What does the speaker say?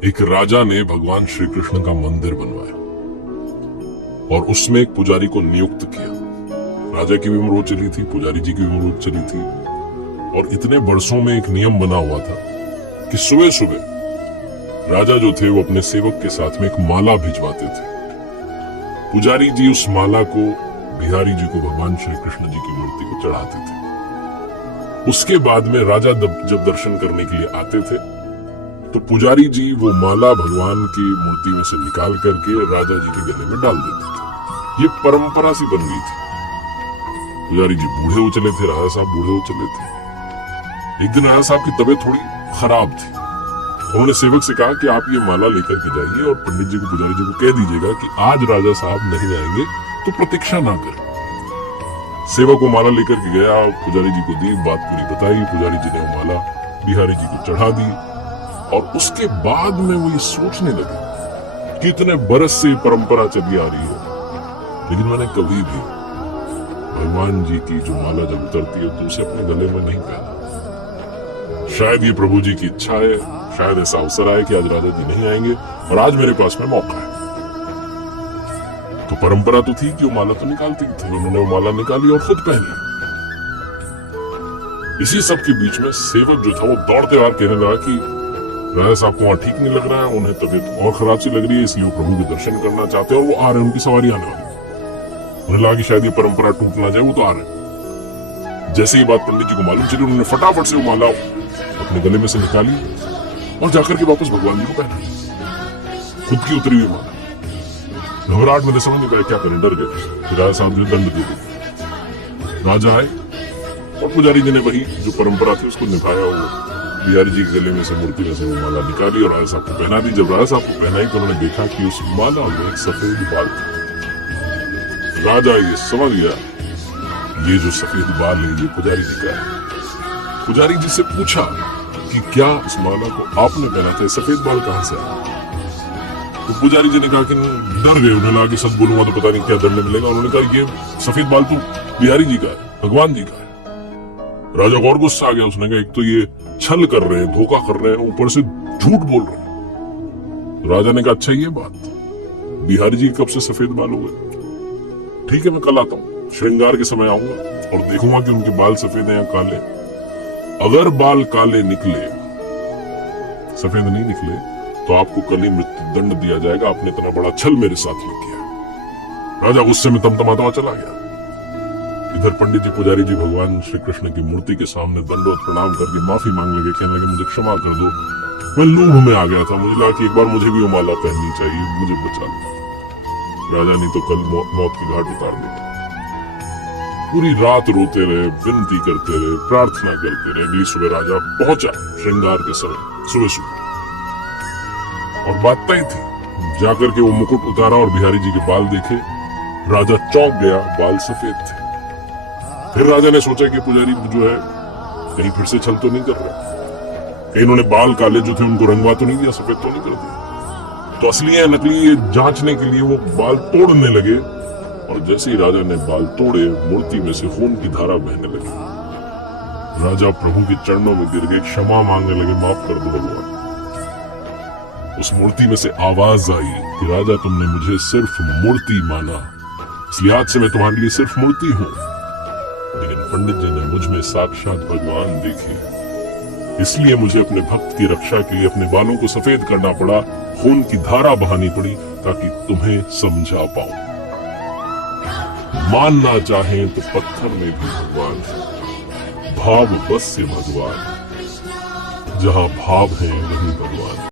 एक राजा ने भगवान श्री कृष्ण का मंदिर बनवाया और उसमें एक पुजारी को नियुक्त किया। राजा की भी उम्र हो चली थी, पुजारी जी की भी उम्र हो चली थी और इतने वर्षों में एक नियम बना हुआ था कि सुबह सुबह राजा जो थे वो अपने सेवक के साथ में एक माला भिजवाते थे। पुजारी जी उस माला को बिहारी जी को भगवान श्री कृष्ण जी की मूर्ति को चढ़ाते थे। उसके बाद में राजा जब दर्शन करने के लिए आते थे तो पुजारी जी वो माला भगवान की मूर्ति में से निकाल करके राजा जी के गले में डाल देते थे। ये परंपरा सी बन गई थी। पुजारी जी बूढ़े हो चले थे, राजा साहब बूढ़े हो चले थे। एक दिन राजा साहब की तबीयत थोड़ी खराब थी। उन्होंने सेवक से कहा कि आप ये माला लेकर के जाइए और पंडित जी को, पुजारी जी को कह दीजिएगा कि आज राजा साहब नहीं आएंगे तो प्रतीक्षा ना करें। सेवक वो माला लेकर के गया, पुजारी जी को दी, बात पूरी बताई। पुजारी जी ने वो माला बिहारी जी को चढ़ा दी और उसके बाद में वो ये सोचने लगे कि इतने बरस से परंपरा चली आ रही है, लेकिन मैंने कभी भी भगवान जी की जो माला जब उतरती है तो उसे अपने गले में नहीं पहना। शायद ये प्रभु जी की इच्छा है, शायद ऐसा अवसर आए कि आज राजा जी नहीं आएंगे और आज मेरे पास में मौका है। तो परंपरा तो थी कि वो माला तो निकालते ही थे। उन्होंने वो माला निकाली और खुद पहन ली। इसी सब के बीच में सेवक जो था वो दौड़ते हुए कहने लगा कि राजा साहब को वहां ठीक नहीं लग रहा है, उन्हें तबीयत और खराब सी लग रही है, इसलिए वो प्रभु के दर्शन करना चाहते हैं और वो आ रहे हैं, उनकी सवारी आने वाली। उन्हें लगा कि शायद ये परंपरा टूट ना जाए, वो तो आ रहे हैं। जैसे ही बात पंडित जी को मालूम चली, उन्होंने फटाफट से वो माला अपने गले में से निकाली और जाकर के वापस भगवान जी को पहना। खुद की उतरी हुई माला। घबराहट में समझ नहीं पाया क्या करें, डर गए। राजा साहब ने दंड दे दिया। राजा आए और पुजारी जी ने वही जो परंपरा थी उसको निभाया। वो बिहारी जी के गले में से, मूर्ति में से वो माला निकाली और राजा साहब को पहना दी। जब राजा साहब को पहनाई तो उन्होंने देखा कि उस माला में एक सफेद बाल था। राजा ये समझ गया ये जो सफेद बाल है ये पुजारी जी का है। पुजारी जी से पूछा कि क्या उस माला को आपने पहना था, सफेद बाल कहां से आया? तो पुजारी जी ने कहा कि डर गए। उन्हें लगा कि सच बोलूंगा तो पता नहीं क्या दंड मिलेगा। उन्होंने कहा ये सफेद बाल तो बिहारी जी का है, भगवान जी का है। राजा को और गुस्सा आ गया। उसने कहा एक तो ये छल कर रहे हैं, धोखा कर रहे हैं, ऊपर से झूठ बोल रहे हैं। तो राजा ने कहा अच्छा ये बात, बिहारी जी कब से सफेद बाल हो गए? ठीक है, मैं कल आता हूँ, श्रृंगार के समय आऊंगा और देखूंगा कि उनके बाल सफेद हैं या काले। अगर बाल काले निकले, सफेद नहीं निकले, तो आपको कल ही मृत्यु दंड दिया जाएगा। आपने इतना बड़ा छल मेरे साथ में किया। राजा गुस्से में तमतमाता हुआ चला गया। इधर पंडित जी, पुजारी जी भगवान श्री कृष्ण की मूर्ति के सामने दंडवत प्रणाम करके माफी मांग लगे, कहने लगे मुझे क्षमा कर दो, मैं लूभ में आ गया था, मुझे लगा कि एक बार मुझे भी वो माला पहननी चाहिए, मुझे बचा लो। राजा नहीं तो कल मौत की घाट उतार देगा। पूरी रात रोते रहे, विनती करते रहे, प्रार्थना करते रहे। अगली सुबह राजा पहुंचा श्रृंगार के समय, सुबह सुबह, और बात तय थी। जाकर के वो मुकुट उतारा और बिहारी जी के बाल देखे। राजा चौंक गया, बाल सफेद थे। फिर राजा ने सोचा कि पुजारी जो है कहीं फिर से छल तो नहीं कर रहा, कहीं इन्होंने बाल काले जो थे उनको रंगवा तो नहीं दिया, सफेद तो नहीं कर दिया। तो असली है नकली ये जांचने के लिए वो बाल तोड़ने लगे और जैसे ही राजा ने बाल तोड़े, मूर्ति में से खून की धारा बहने लगी। राजा प्रभु के चरणों में गिर गए, क्षमा मांगने लगे, माफ कर दो भगवान। उस मूर्ति में से आवाज आई कि राजा तुमने मुझे सिर्फ मूर्ति माना, इसलिए आज से मैं तुम्हारे लिए सिर्फ मूर्ति हूं। लेकिन पंडित जी ने मुझ में साक्षात भगवान देखे, इसलिए मुझे अपने भक्त की रक्षा के लिए अपने बालों को सफेद करना पड़ा, खून की धारा बहानी पड़ी ताकि तुम्हें समझा पाऊं। मानना चाहें तो पत्थर में भी भगवान है, भाव बस से भगवान, जहां भाव है वहीं भगवान।